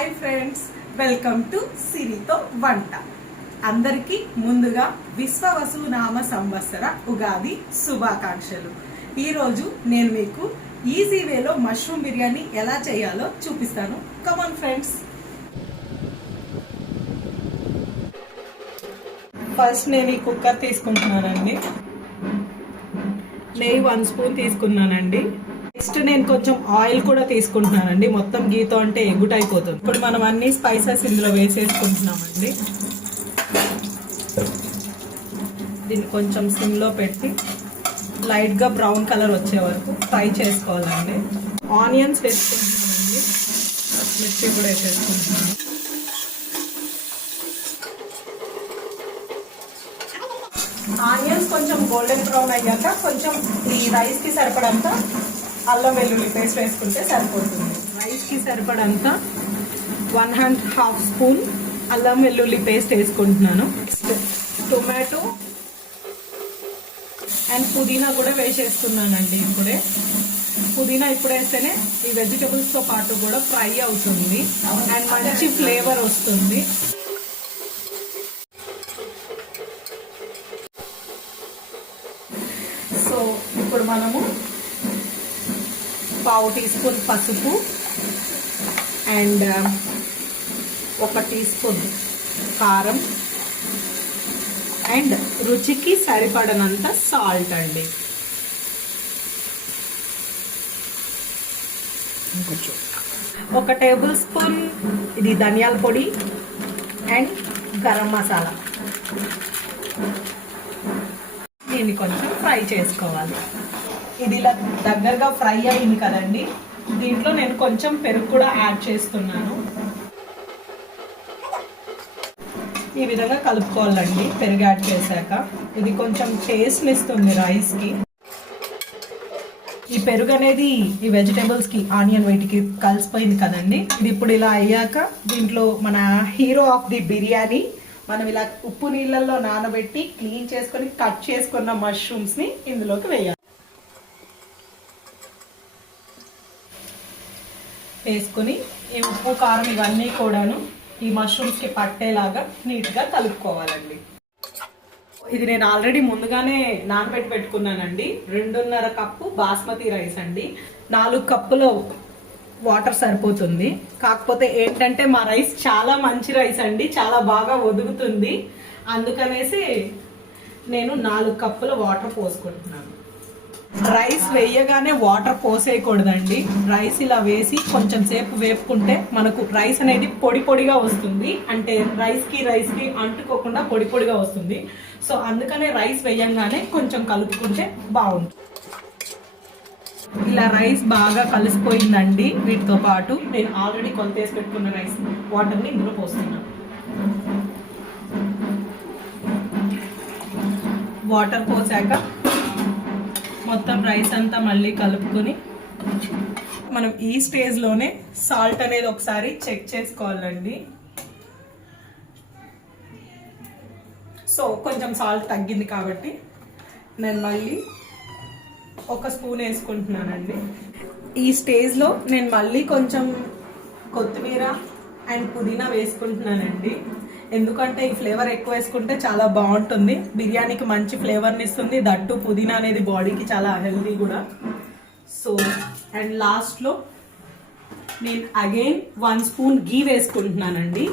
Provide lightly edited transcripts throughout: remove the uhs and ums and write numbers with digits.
Hi friends, welcome to సిరితో వంట. అందరికీ ముందుగా విశ్వవసునామ సంవత్సర ఉగాది శుభాకాంక్షలు. ఈరోజు నేను మీకు ఈజీ వేలో మష్రూమ్ బిర్యానీ ఎలా చేయాలో చూపిస్తాను. Come on friends. ఫస్ట్ నేను ఈ కుక్కర్ తీసుకుంటున్నానండి. నెయ్యి 1 స్పూన్ తీసుకున్నానండి. నెక్స్ట్ నేను కొంచెం ఆయిల్ కూడా తీసుకుంటున్నానండి. మొత్తం గీతో అంటే ఎగుటైపోతుంది. ఇప్పుడు మనం అన్ని స్పైసెస్ ఇందులో వేసేసుకుంటున్నామండి. దీన్ని కొంచెం సిమ్లో పెట్టి లైట్గా బ్రౌన్ కలర్ వచ్చే వరకు ఫ్రై చేసుకోవాలండి. ఆనియన్స్ వేసుకుంటున్నానండి. మిర్చి కూడా వేసేసుకుంటున్నాను. ఆనియన్స్ కొంచెం గోల్డెన్ బ్రౌన్ అయ్యాక కొంచెం ఈ రైస్కి సరిపడంత అల్లం వెల్లుల్లి పేస్ట్ వేసుకుంటే సరిపోతుంది. రైస్కి సరిపడంత 1½ స్పూన్ అల్లం వెల్లుల్లి పేస్ట్ వేసుకుంటున్నాను. నెక్స్ట్ టొమాటో అండ్ పుదీనా కూడా వేసేస్తున్నానండి. ఇప్పుడే పుదీనా ఇప్పుడు వేస్తేనే ఈ వెజిటబుల్స్తో పాటు కూడా ఫ్రై అవుతుంది అండ్ మంచి ఫ్లేవర్ వస్తుంది. సో ఇప్పుడు మనము 1/2 టీ స్పూన్ పసుపు అండ్ 1 టీ స్పూన్ కారం అండ్ రుచికి సరిపడనంత సాల్ట్ అండి. ఒక టేబుల్ స్పూన్ ఇది ధనియాల పొడి అండ్ గరం మసాలా. దీన్ని కొంచెం ఫ్రై చేసుకోవాలి. ఇది ఇలా దగ్గరగా ఫ్రై అయింది కదండి. దీంట్లో నేను కొంచెం పెరుగు కూడా యాడ్ చేస్తున్నాను. ఈ విధంగా కలుపుకోవాలండి. పెరుగు యాడ్ చేశాక ఇది కొంచెం టేస్ట్ ఇస్తుంది రైస్కి. ఈ పెరుగు అనేది ఈ వెజిటేబుల్స్కి ఆనియన్ వీటికి కలిసిపోయింది కదండి. ఇది ఇప్పుడు ఇలా అయ్యాక దీంట్లో మన హీరో ఆఫ్ ది బిర్యానీ మనం ఇలా ఉప్పు నీళ్ళల్లో నానబెట్టి క్లీన్ చేసుకొని కట్ చేసుకున్న మష్రూమ్స్ని ఇందులోకి వేయాలి. వేసుకొని ఈ ఉప్పు కారం ఇవన్నీ కూడాను ఈ మష్రూమ్స్కి పట్టేలాగా నీట్గా కలుపుకోవాలండి. ఇది నేను ఆల్రెడీ ముందుగానే నానబెట్టి పెట్టుకున్నానండి. 2½ కప్పు బాస్మతి రైస్ అండి. 4 కప్పుల వాటర్ సరిపోతుంది. కాకపోతే ఏంటంటే మా రైస్ చాలా మంచి రైస్ అండి, చాలా బాగా ఒదుగుతుంది. అందుకనేసి నేను 4 కప్పుల వాటర్ పోసుకుంటున్నాను. రైస్ వేయగానే వాటర్ పోసేయకూడదండి. రైస్ ఇలా వేసి కొంచెం సేపు వేపుకుంటే మనకు రైస్ అనేది పొడి పొడిగా వస్తుంది. అంటే రైస్కి అంటుకోకుండా పొడి పొడిగా వస్తుంది. సో అందుకనే రైస్ వేయంగానే కొంచెం కలుపుకుంటే బాగుంటుంది. ఇలా రైస్ బాగా కలిసిపోయిందండి. వీటితో పాటు నేను ఆల్రెడీ కొలతేసి పెట్టుకున్న రైస్ వాటర్ని ఇందులో పోస్తున్నాను. వాటర్ పోసాక మొత్తం రైస్ అంతా మళ్ళీ కలుపుకొని మనం ఈ స్టేజ్లోనే సాల్ట్ అనేది ఒకసారి చెక్ చేసుకోవాలండి. సో కొంచెం సాల్ట్ తగ్గింది కాబట్టి నేను మళ్ళీ 1 స్పూన్ వేసుకుంటున్నానండి. ఈ స్టేజ్లో నేను మళ్ళీ కొంచెం కొత్తిమీర అండ్ పుదీనా వేసుకుంటున్నానండి. ఎందుకంటే ఈ ఫ్లేవర్ ఎక్కువ వేసుకుంటే చాలా బాగుంటుంది. బిర్యానీకి మంచి ఫ్లేవర్ని ఇస్తుంది. దట్టు పుదీనా అనేది బాడీకి చాలా హెల్దీ కూడా. సో అండ్ లాస్ట్లో నేను అగైన్ 1 స్పూన్ గీ వేసుకుంటున్నానండి.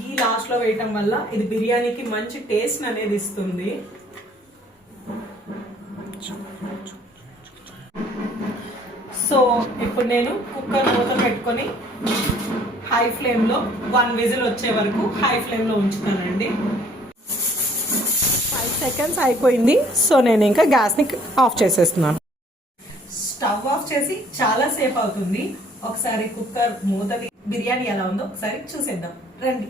గీ లాస్ట్లో వేయటం వల్ల ఇది బిర్యానీకి మంచి టేస్ట్ అనేది ఇస్తుంది. సో ఇప్పుడు నేను కుక్కర్ మూత పెట్టుకొని హై ఫ్లేమ్లో 1 విజిల్ వచ్చే వరకు హై ఫ్లేమ్లో ఉంచుతానండి. 5 సెకండ్స్ అయిపోయింది. సో నేను ఇంకా గ్యాస్ని ఆఫ్ చేసేస్తున్నాను. స్టవ్ ఆఫ్ చేసి చాలా సేపు అవుతుంది. ఒకసారి కుక్కర్ మూతది బిర్యానీ ఎలా ఉందో ఒకసారి చూసేద్దాం రండి.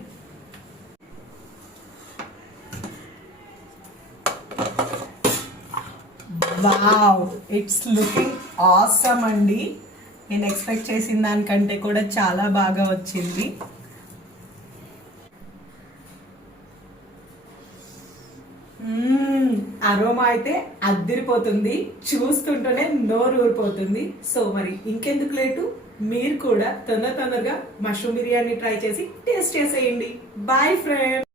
వావ్, ఇట్స్ లుకింగ్ ఆసమ్ అండి. నేను ఎక్స్పెక్ట్ చేసిన దానికంటే కూడా చాలా బాగా వచ్చింది. అరోమా అయితే అద్దిరిపోతుంది. చూస్తుంటేనే నోరు ఊరిపోతుంది. సో మరి ఇంకెందుకు లేటు, మీరు కూడా తొందరగా మష్రూమ్ బిర్యానీ ట్రై చేసి టేస్ట్ చేసేయండి. Bye friends.